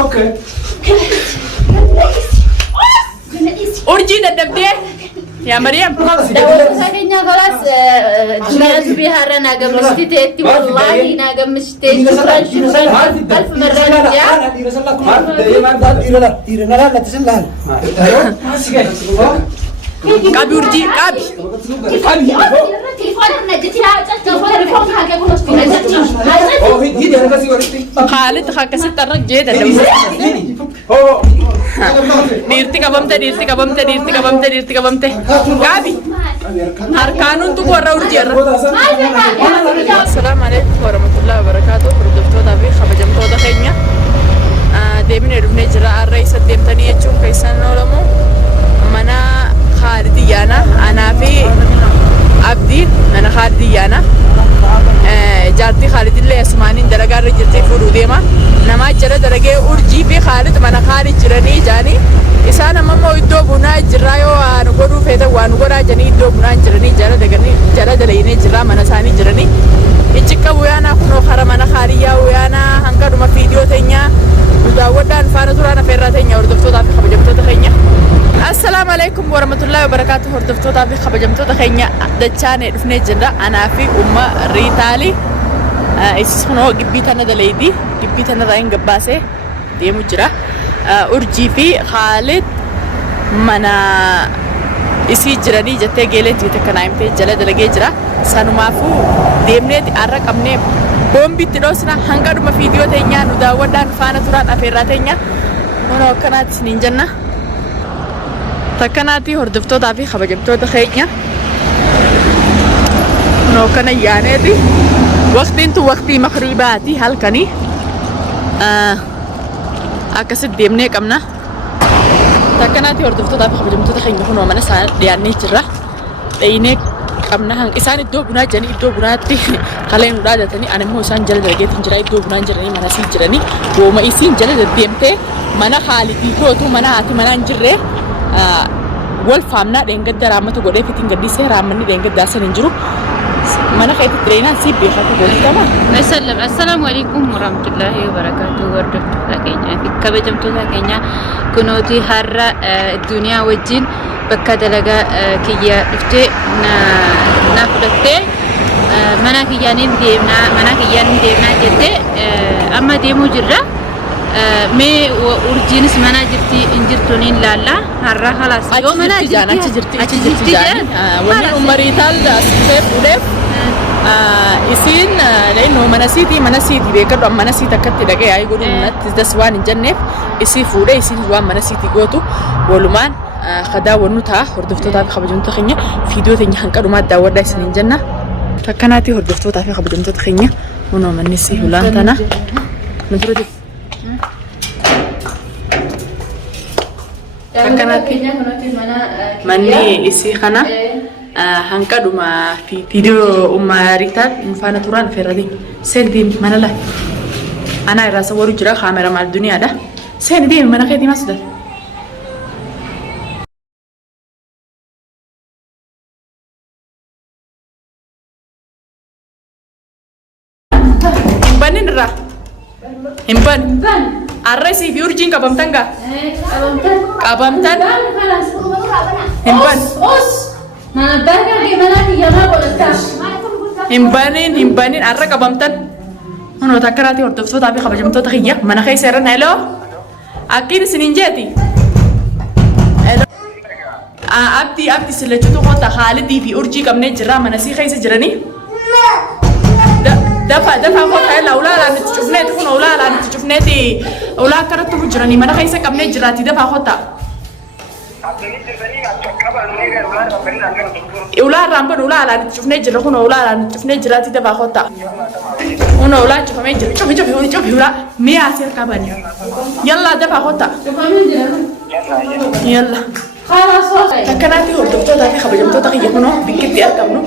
اوكي أرجي الدبدة يا مريم ساكنة خلاص جناس بها رنا قمشتي تأتي والله نا قمشتي شكرا ألف مرة كابي أرجي كابي خالد خاكست الرجال ديرتي كبمت كابي هركانون تو ورا أرجي السلام عليكم ورحمة الله وبركاته بردفتو دابي خبجمتو دخينيا ديمين ادبني جرا الرئيس ديمتني يجون كيسان نولمو منا خالديانا أنا في عبدي أنا خالديانا جارتي خالد اللي اسمانين درجة رجلتي فروديما نما جرا درجة أرجي في خالد منا خالد جراني جاني إسانا ماما يدو بنا جرايو نقولو فيدا ونقولا جاني يدو بنا جراني جرا دليني جرا منا ساني جراني إجكا ويانا كنو خرمنا خاريا ويانا هنكر ما فيديو تانيا وداودان فانا ترانا فيرا تانيا وردفتو دافي خبجمتو تخينيا السلام عليكم ورحمة الله وبركاته هردفتو دافي خبجمتو تخينيا دجاني رفني جندا أنا في أمة ريتالي إسسخنو قبيتنا دليدي قبيتنا راين قباسي دي مجرى أرجي في خالد منا إسي جراني جتة جيلة جتة كنايمتي جلا دلقي جرا سانومافو ديمني أرق أمني بومبي تروسنا هنگا دوما فيديو تينيا نداودان فانا تران أفيرا تينيا ونو كنات نينجنا تكناتي هردفتو دافي خبجمتو تخينيا نو كنا يانيتي وقتين تو وقتي مخرباتي هل كني أكسد ديمني كمنا تكناتي هردفتو دافي خبجمتو تخينيا هنو منا سان دياني جرا ديني كمنا هن إسان الدو بنا جاني الدو بنا تي خلين ودادة تاني أنا مو إسان جلد رجيت إنجرا الدو بنا جراني منا سي جراني وما إسين جلد ديمتي منا خالدي كوتو منا هاتي منا انجرة والفامنا دينغ درامة تقولي في تينغ ديسه رامني دينغ داسن انجرو منا خيط ترينا سي بيخاتو قولي تمام نسلم السلام عليكم ورحمة الله وبركاته وردفتو تاكينيا في كبجمتو تاكينيا كنوتي هرّا الدنيا وجين بكا دلقا كيا دفتي نافلتي منا كيانين ديمنا جتي أما ديمو جرّا مي ورجينس منا جرتي انجرتونين لالا هرّا خلاص يوم منا جرتي جاني وني أمريتال سيف ولف إسين لأنه مناسيتي بيكرر مناسيتي كتير دقيقة يقولون تدسوان الجنة إسي فوده إسين جوان مناسيتي قوتو ولمان خدا ونوتها هردفتو تافي خبجمتو تخينيا فيديو تيني هنكرو ما داور دا سنين جنة تكناتي هردفتو تافي خبجمتو تخينيا ونو من نسي هلانتنا مدردي تكناتي مني إسي خنا هنكرو ما في فيديو ريتال مفانا توران فردي سندين من الله أنا راسا ورو جرا خامرة مع الدنيا ده سندين من خيدي مسدد Himpan. Arresi fi urjin kabamtan ga? Kabamtan. Himpan. Mana daga gimana kiyama boleh Himpanin arra kabamtan. Ono takarati hordofto tapi kabajamto takhiya. Mana khay seran hello? Akin sininjati. Hello. Abdi silachutu kota Khalidi fi urji kamne jira mana si khay se jirani? دفع فوق هلا ولا نتشوفني تكون ولا نتشوفني ولا كرت مجرني ما نخيسه كم نجراتي دفع خطا ولا رامبن ولا نتشوفني جرخون ولا نتشوفني جراتي دفع خطا هنا ولا تشوفني جر شوف ولا مية عشر كمان يلا دفع خطا يلا تكناتي هردفتو تافي خبجمتو تخيقنو بكتي أركبنو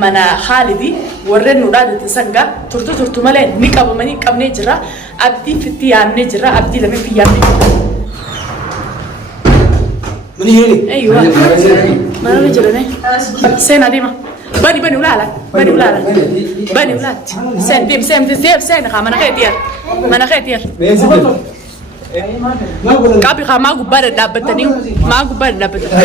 منا خالدي ورن ولادة تسنغا ترتو مالين نيكابو مني كابني جرا أبدي فتي يامني جرا أبدي لمن في يامني من هيلي أيوة ما أنا جراني سين ديما بني ولا بني ولا سين ديم سين خا منا خيتير قابي خا ما قبل دابتني ما قبل دابتني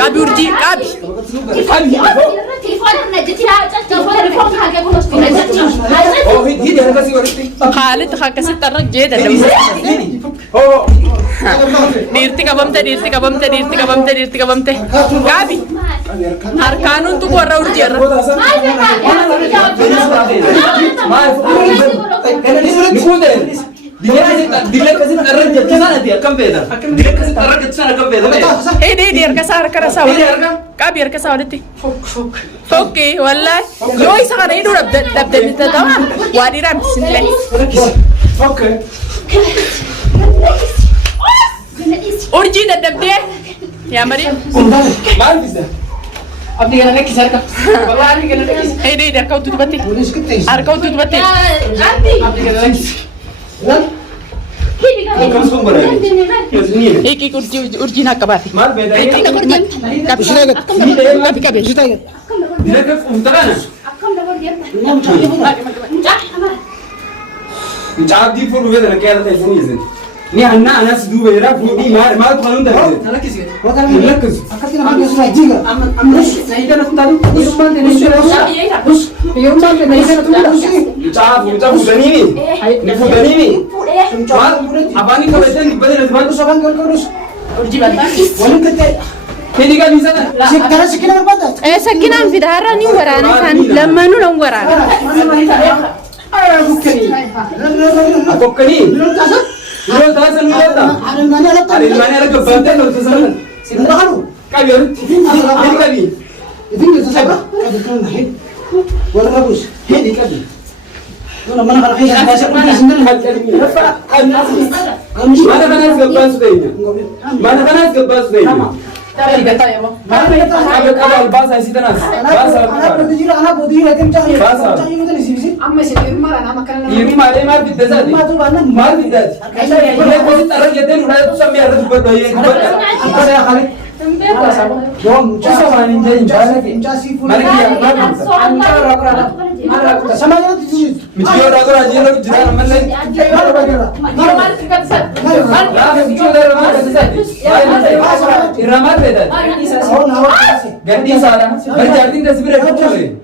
قابي ورجي قابي خالد خاكسي ترك جيدا ديرتي كبمت قابي هركانون تو ورا ورجي Dilek kasih tarik jatuh dia kam beda. Dilek kasih tarik jatuh kam beda. Dia kasar kerasa. Kabi kerasa ada ti. Oke, wallah. Yo isakana itu dap itu tamam. Wadi ram sini. Oke. Urji dap dia. Ya Mari. Mal bisa. Abdi kan lagi kisar ka. Wallah abdi kan lagi. Dia kau tutup bati. Kau tutup bati. Abdi kan lagi. एक एक उर्जी ना कबाती एक एक उर्जी काफी काफी काफी दिले के उतरा ना चार दी फुल वे ना क्या रहता है सुनिए ni anna anas du beira fudi mal qalun da tala kisi wata lakas akati na ma sura jiga amrush naida na kundalu usman de nisura us yumma de naida na kundalu cha budani ni budani ni mal abani ka beten ni bade na ko saban gol korus urji bata wala kete kedi ga bisa na sikara sikina bata sakina fi dahara ni warana kan lamanu lan warana akokani Nol tasan nol ta. Arin mana ada kebantai nol tasan. Sinta kamu. Kabiar. Ini kabi. Itu nggak siapa? Kabi kan nahi. Wala kabus. Ini kabi. Nol mana kalau kayak bahasa pun sinta nol kabi. Mana kan as keban sudah ini. Mana kan as keban sudah ini. Tapi kata ya mo. Mana kalau bahasa sinta nas. Bahasa. Anak berdiri lagi macam. Bahasa. Amma sih di rumah anak makan. Di rumah ada mar bidda jadi. Mar bidda. Ini kau taruh jadi udah tu sambil ada juga daya. Apa saya kali? Bom, cuci mana ini jadi cuci. Mana dia? Mana ragu-ragu. Sama jangan cuci. Mesti ragu-ragu jadi jangan mana. Mana tingkat set. Mana cuci dari mana set. Iramar beda. Ganti salah. Berjadi dah sebenarnya cuci.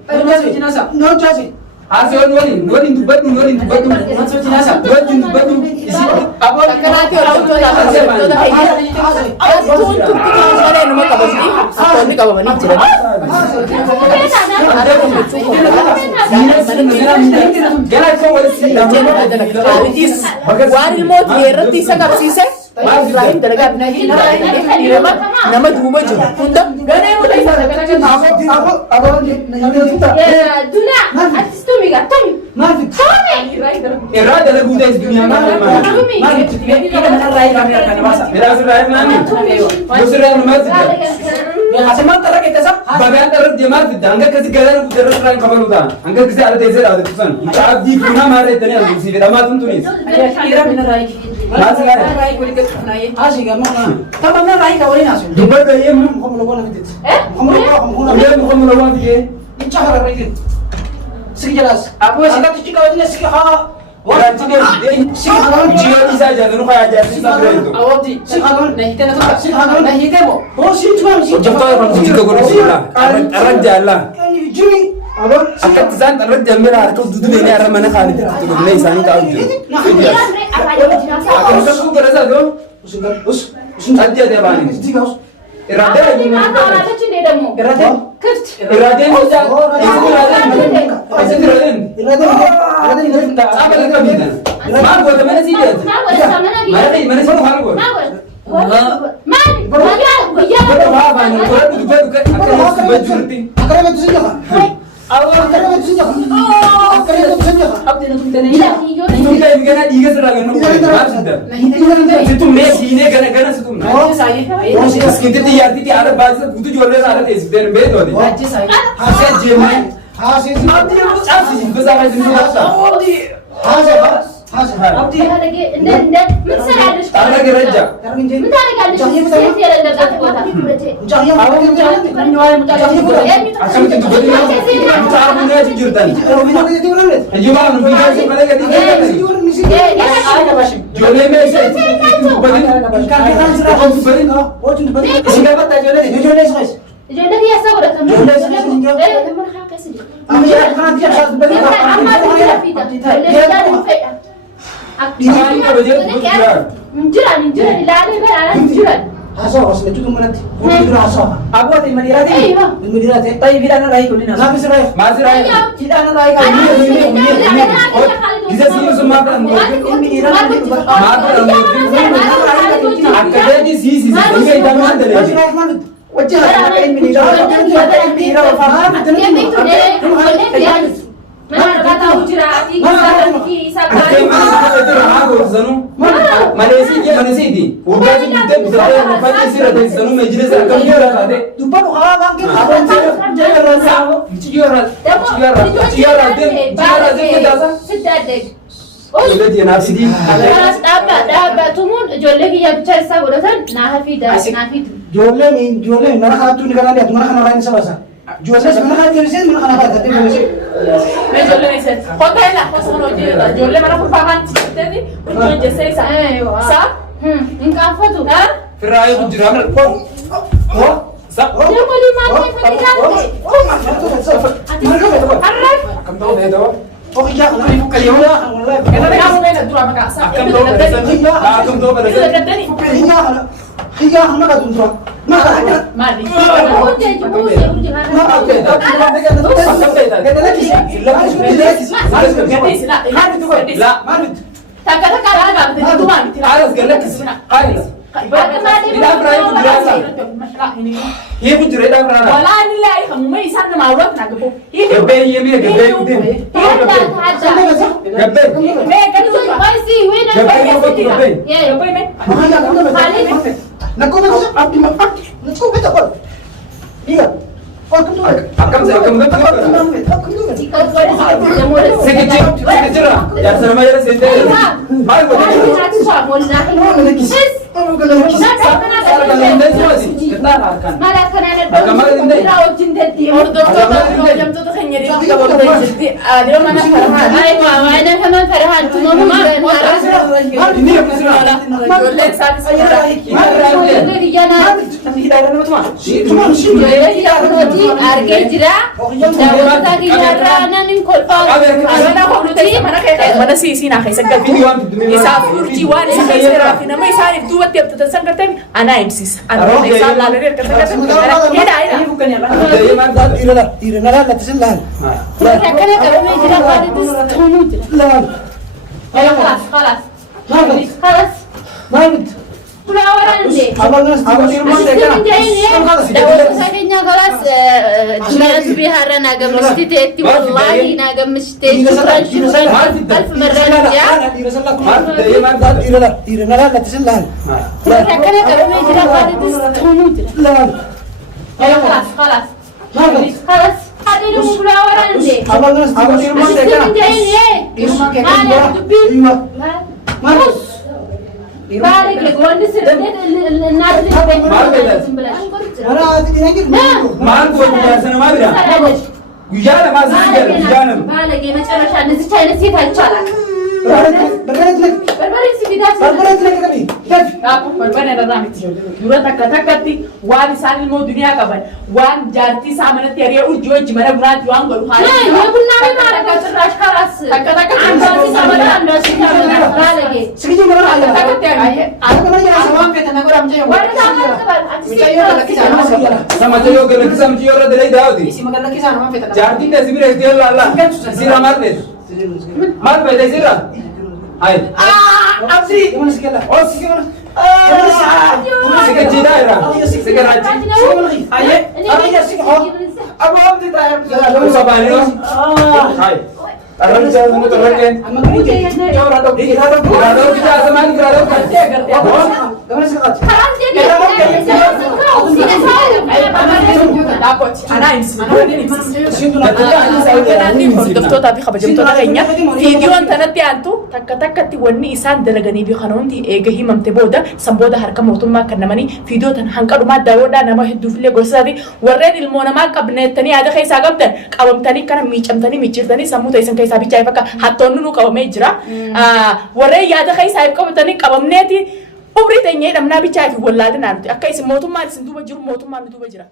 No cuci. Asal nolin tu batu. Masuk jenazah. Batu isi. Apa? Kenapa orang tu dah masuk? Itu untuk kita sekarang nama kau sini. Apa ni kau mana cerita? Ada pembucu. Gerak kau sini. Waril mau tiada tisa kau sisa. Ibrahim terdekat nama dua je. Untuk gana yang boleh saya katakan apa Duna, artis tu mega, Tommy. Maaf. Tommy. Era dalam budaya dunia mana? Maaf. Ini mana rai kami akan bahasa. Era rai mana? Bos rai mana? Asal mana terang kita sah? Bagian terang jemaat kita. Angkat kasi galan budaya rai kabar udah. Angkat kasi ada tezer ada tusan. Abdi guna mara itu ni ada sih. Ramad tu ni. Era mana rai? Masih ada. Rai kulit keturunan. Asik kan mana? Tapi mana rai kau ini asal? Dubai tu ye kamu lakukan apa itu? Kamu lakukan apa itu? Ini cakap apa itu? Sekilas. Apa sih kata cakap ini sekilas? Orang cakap sekilas. Jika bisa jadi nu kaya jadi sampai itu. Awak di sekilas. Nahi tena tu. Sekilas. Nahi temo. Oh sih cuma sih. Jatuh orang jika korang sila. Arang jalan. Juni. Akat zan arang jambil arang duduk ini arang mana kali. Duduk ini sani kau duduk. Aku suka berasa tu. Aja dia bani. Irada ini mana? Irada. Irada ni saja. Irada ini tak. Apa lagi kami dah? Mana buat mana sih dia? Mana sih orang buat? Awak kerana tu saja. Kerana tu saja. Abdi nak tunjuk ni. Tunjuk ini kerana dia serangan nak buat. Macam tu. Itu Messi ni kerana situ. Oh saya. Oh sekitar tiada tiada bahasa itu jual ada tes. Dan betul ni. Macam saya. Hasil jemai. Hasil. Abdi yang tu hasil. Besar macam tu. Abdi. Hasil. Abdi. Lagi. Dan. Mesti ada. Tak lagi raja. Mesti ada. Mesti ada dekat buat. Jangan. Awak jangan. Jangan. Asal itu beri. Cara punya jujur tadi. Jual, jual, jual. Mana jadi? جولة ما يصير بدين كان زرع بدين وجود بدين سيجا بتا جولة جولة إيش جولة هي صورة جولة إيش لما نحكي سجل أمي أنا كذا شاذ بدين من جرا لا عليه بلا على جرا حصل حصل تجوا منات وتجوا حصل أبوات المديرات أيوة المديرات طيب إذا أنا رايح كلنا ما بس رايح ما رايح إذا أنا رايح إذا سيرس ما بدنا ما أكيد سيس إذا إذا ما عندنا وجه جولة ما خلاتوا نقرأ ليه ما خلنا راين سباسة جولة ما خلاتوا نسيت ما خلنا خلاتوا تبي نسيت ما جولة نسيت خدها هنا خصوصا جولة ما نفهم فاهم تدي وتقول جسي صح صح إنك أفضل في الرأي بجرام هو صح يقول لي ما كيف كم دوا ده دوا أوكي يا أخوي فوق اليوم والله أنا كم بين الدرا ما كاسا كم دوا كم دوا بس خيا ما قد نترا ما قد ما دي هي بتجري ده برا ولا أنا لا يخم ما يسان ما أروح نقبو قبل يمي قبل قبل ما كان يقول ما يصير وين نقوم أبدي ما فكر نشوف بيت أقول إيه أكمل سكتيرا يا سلام يا سيدي ما يقول mana sisiin akka isa galtu isaaf urjii waan isa keessaa fi nama isaaniif duubatti abtatan gartan anaa himsiisa anaa isaan laalanii harkata gartan hidhaa dura takka takkatti waan isaan ilmoo duniyaa qaban waan jaartii isaa manatti hariyaa urjii wajji mana bunaatti waan godhu Dhaaboti anaa hin hordoftoota fi kabajamtoota keenya fiidiyoon tanatti aantu takka takkatti wanni isaan dalaganii fi kana hundi eega himamte booda san booda harka mootummaa kan namanii fiidiyoo tan hanqadhumaa daawwadhaa nama hedduufillee gorsaati warreen ilmoo namaa qabneettanii yaada keessaa qabdan qabamtanii kana miicamtanii miicirtanii sammuu ta'e san keessaa bichaa fakka hattoonni nu qabamee jira warreen yaada keessaa qabatanii qabamneeti umrii teenyee dhamnaa bichaa fi wallaalinaa nuti akka isin mootummaan isin duuba jiru mootummaan nu duuba jira.